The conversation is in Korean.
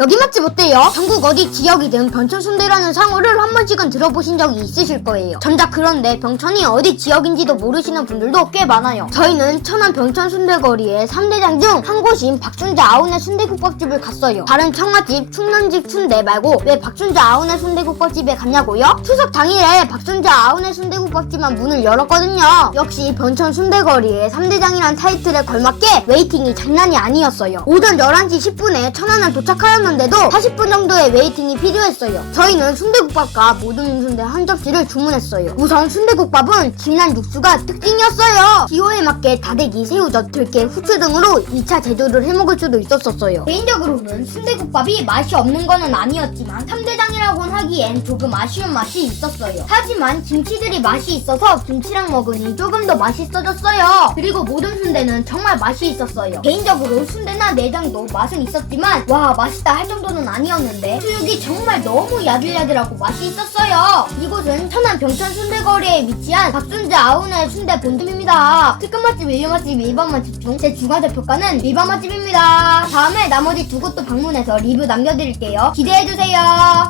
여기 맛집 어때요? 전국 어디 지역이든 병천순대라는 상호를 한 번씩은 들어보신 적이 있으실 거예요. 정작 그런데 병천이 어디 지역인지도 모르시는 분들도 꽤 많아요. 저희는 천안 병천순대거리의 3대장 중 한 곳인 박순자 아우네 순대국밥집을 갔어요. 다른 청아집, 충남집 순대 말고 왜 박순자 아우네 순대국밥집에 갔냐고요? 추석 당일에 박순자 아우네 순대국밥집만 문을 열었거든요. 역시 병천 순대거리의 3대장이란 타이틀에 걸맞게 웨이팅이 장난이 아니었어요. 오전 11시 10분에 천안을 도착하였는데 도 40분 정도의 웨이팅이 필요했어요. 저희는 순대국밥과 모든 순대 한 접시를 주문했어요. 우선 순대국밥은 진한 육수가 특징이었어요. 기호 에 맞게 다대기, 새우젓, 들깨, 후추 등으로 2차 제조를 해먹을 수도 있었어요. 개인적으로는 순대국밥이 맛이 없는 거는 아니었지만 3대장이라고는 하기엔 조금 아쉬운 맛이 있었어요. 하지만 김치들이 맛이 있어서 김치랑 먹으니 조금 더 맛있어졌어요. 그리고 모든 순대는 정말 맛이 있었어요. 개인적으로 순대나 내장도 맛은 있었지만 와 맛있다 할 정도는 아니었는데 수육이 정말 너무 야들야들하고 맛이 있었어요. 이곳은 천안 병천 순대거리에 위치한 박순자 아우네 순대 본점입니다. 특급 맛집, 일류 맛집, 일반 맛집 중 제 중화대 평가는 일반 맛집입니다. 다음에 나머지 두 곳도 방문해서 리뷰 남겨드릴게요. 기대해주세요.